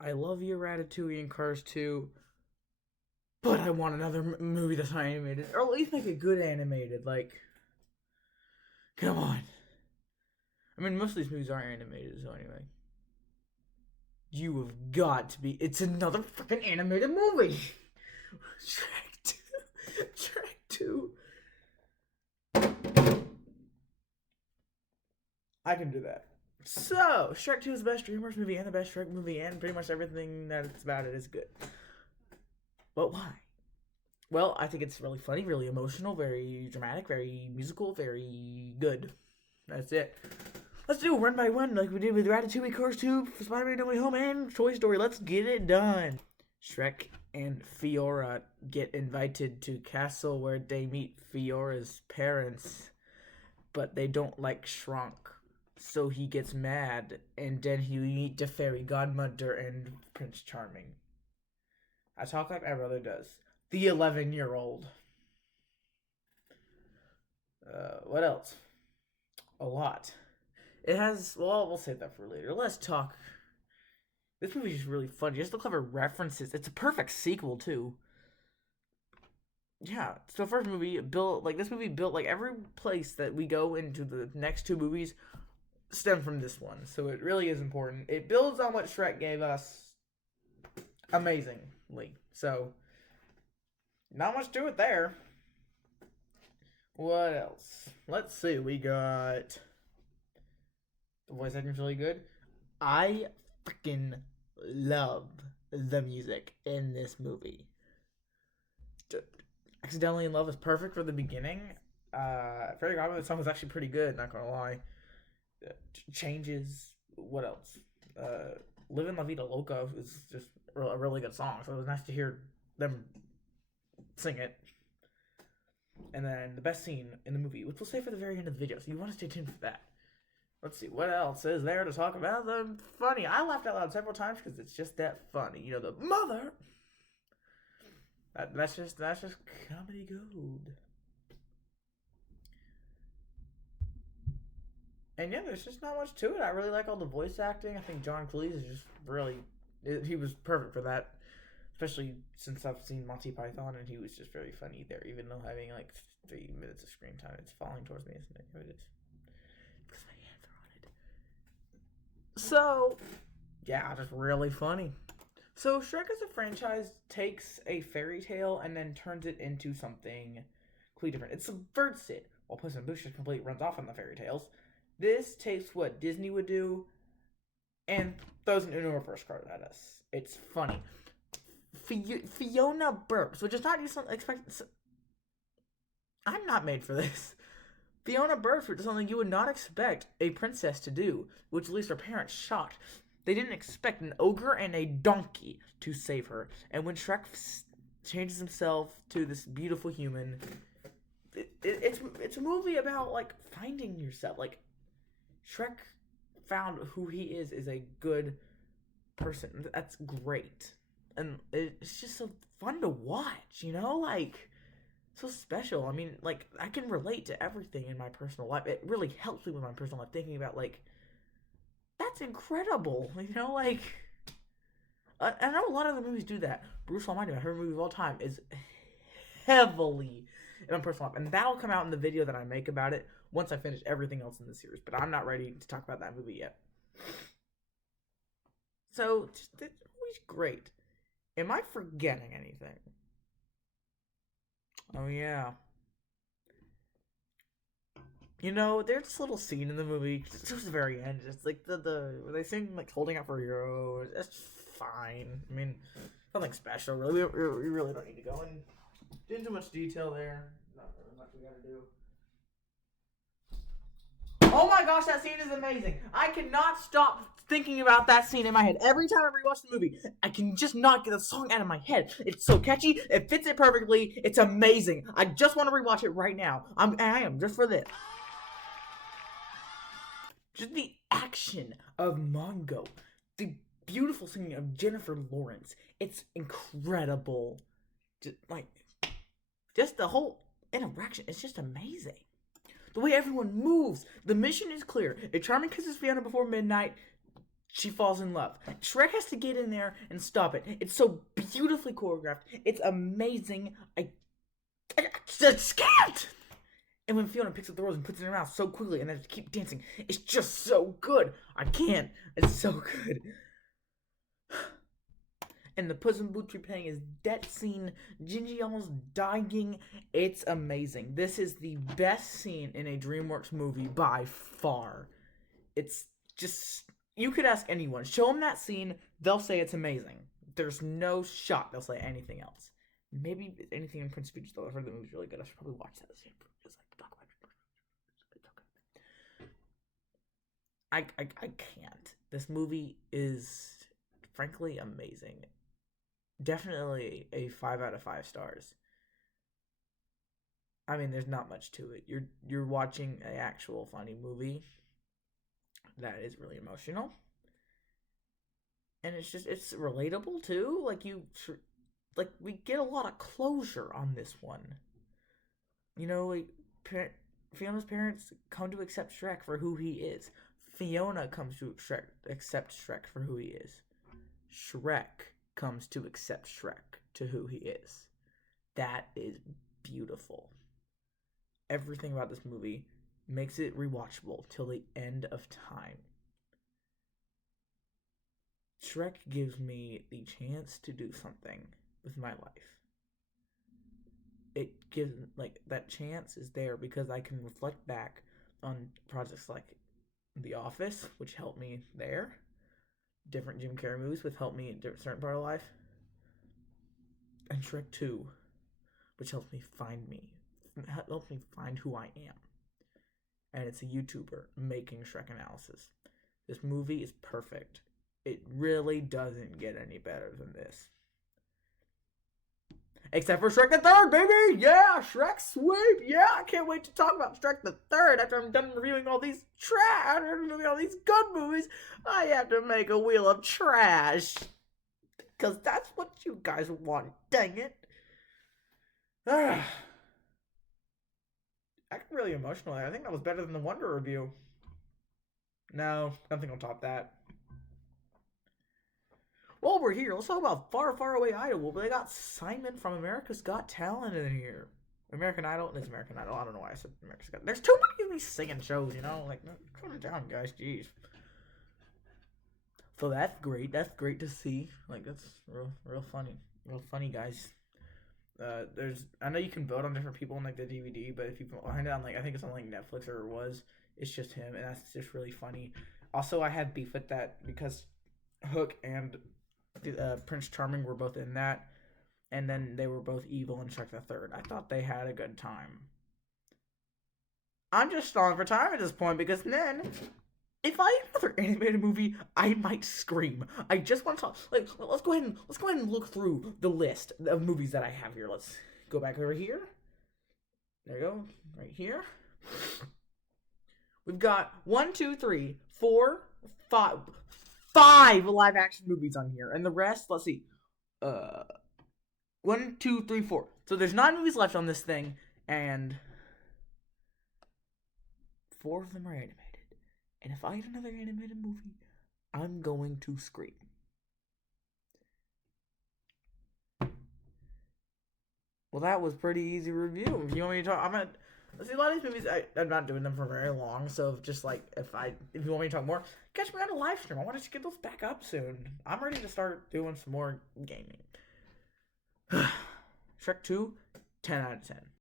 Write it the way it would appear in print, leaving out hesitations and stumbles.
I love you, Ratatouille and Cars 2, but I want another movie that's not animated, or at least make it good animated. Like, come on. I mean, most of these movies are animated, so anyway. You have got to be. It's another fucking animated movie. Shrek 2. Shrek 2. I can do that. So, Shrek 2 is the best DreamWorks movie and the best Shrek movie, and pretty much everything that's about it is good. But why? Well, I think it's really funny, really emotional, very dramatic, very musical, very good. That's it. Let's do one by one like we did with Ratatouille, Cars 2, Spider-Man No Way Home, and Toy Story. Let's get it done. Shrek and Fiora get invited to castle where they meet Fiora's parents, but they don't like Shrunk. So he gets mad, and then he meet the fairy godmother and Prince Charming. I talk like my brother does. The 11-year-old. What else? A lot. It has. Well, we'll save that for later. Let's talk. This movie is really fun. Just the clever references. It's a perfect sequel too. Yeah, it's the first movie built like this movie built like every place that we go into the next two movies stem from this one. So it really is important. It builds on what Shrek gave us amazingly. So not much to it there. What else? Let's see. We got the voice acting's really good. I freaking love the music in this movie. Accidentally in Love is perfect for the beginning. Fairy Godmother song was actually pretty good, not gonna lie. Changes. What else? Livin' La Vida Loca is just a really good song, so it was nice to hear them sing it. And then the best scene in the movie, which we'll say for the very end of the video, so you want to stay tuned for that. Let's see, what else is there to talk about? The funny. I laughed out loud several times because it's just that funny. You know, the mother. That's just comedy gold. And yeah, there's just not much to it. I really like all the voice acting. I think John Cleese is just really, he was perfect for that. Especially since I've seen Monty Python, and he was just very funny there, even though having like 3 minutes of screen time. It's falling towards me, isn't it? It is. Because my hands are on it. So, yeah, just really funny. So, Shrek as a franchise takes a fairy tale and then turns it into something completely different. It subverts it, while Puss in Boots just completely runs off on the fairy tales. This takes what Disney would do and throws an Uno reverse card at us. It's funny. Fiona burps, which is not something expected. I'm not made for this. Fiona burps, which is something you would not expect a princess to do, which leaves her parents shocked. They didn't expect an ogre and a donkey to save her. And when Shrek changes himself to this beautiful human, it's a movie about like finding yourself. Like Shrek found who he is a good person. That's great. And it's just so fun to watch, you know? Like, so special. I mean, like, I can relate to everything in my personal life. It really helps me with my personal life, thinking about, like, that's incredible, you know? Like, I know a lot of the movies do that. Bruce Almighty, my favorite movie of all time, is heavily in my personal life. And that'll come out in the video that I make about it once I finish everything else in the series. But I'm not ready to talk about that movie yet. So, just, the movie's great. Am I forgetting anything? Oh, yeah. You know, there's this little scene in the movie, towards the very end. It's like where they sing, like, Holding Out for a Hero. That's fine. I mean, nothing special, really. We really don't need to go into too much detail there. Not really much we gotta do. Oh my gosh, that scene is amazing. I cannot stop thinking about that scene in my head. Every time I rewatch the movie, I can just not get the song out of my head. It's so catchy. It fits it perfectly. It's amazing. I just want to rewatch it right now. I am, just for this. Just the action of Mongo. The beautiful singing of Jennifer Lawrence. It's incredible. Just the whole interaction. It's just amazing. The way everyone moves. The mission is clear. If Charming kisses Fiona before midnight, She falls in love. Shrek has to get in there and stop it. It's so beautifully choreographed. It's amazing. I just can't. And when Fiona picks up the rose and puts it in her mouth so quickly and then keep dancing, it's just so good. I can't. It's so good. And the Puss in Boots replaying his death scene. Gingy almost dying. It's amazing. This is the best scene in a DreamWorks movie by far. It's just... You could ask anyone. Show them that scene. They'll say it's amazing. There's no shot they'll say anything else. Maybe anything in Prince of Egypt, though. I've heard the movie's really good. I should probably watch that. I can't. This movie is frankly amazing. Definitely a 5 out of 5 stars. I mean, there's not much to it. You're watching an actual funny movie that is really emotional, and it's relatable too. Like we get a lot of closure on this one. You know, like Fiona's parents come to accept Shrek for who he is. Fiona comes to accept Shrek for who he is. Shrek comes to accept Shrek to who he is. That is beautiful. Everything about this movie makes it rewatchable till the end of time. Shrek gives me the chance to do something with my life. It gives, like, that chance is there because I can reflect back on projects like The Office, which helped me there. Different Jim Carrey movies, which helped me in a certain part of life. And Shrek 2, which helped me find who I am. And it's a YouTuber making Shrek analysis. This movie is perfect. It really doesn't get any better than this. Except for Shrek the Third, baby! Yeah, Shrek sweep! Yeah, I can't wait to talk about Shrek the Third after I'm done reviewing all these all these good movies. I have to make a wheel of trash. Because that's what you guys want, dang it. I got really emotional there. I think that was better than the Wonder review. No, nothing will top that. While we're here, let's talk about Far, Far Away Idol. They got Simon from America's Got Talent in here. American Idol? It's American Idol. I don't know why I said America's Got... There's too many of these singing shows, you know? Like, calm down, guys. Jeez. So that's great. That's great to see. Like, that's real funny. Real funny, guys. I know you can vote on different people in, like, the DVD, but if you find it on, like, I think it's on, like, Netflix or it was, it's just him, and that's just really funny. Also, I had beef with that because Hook and Prince Charming were both in that, and then they were both evil in Shrek the Third. I thought they had a good time. I'm just stalling for time at this point because then, if I had another animated movie, I might scream. I just want to talk. Like, let's go ahead and look through the list of movies that I have here. Let's go back over here. There you go, right here. We've got 1, 2, 3, 4, 5. 5 live action movies on here, and the rest, let's see, 1, 2, 3, 4. So there's 9 movies left on this thing, and 4 of them are animated. And if I get another animated movie, I'm going to scream. Well, that was pretty easy review. If you want me to talk, see, a lot of these movies, I'm not doing them for very long, so just like, if you want me to talk more, catch me on a live stream. I want to get those back up soon. I'm ready to start doing some more gaming. Shrek 2, 10 out of 10.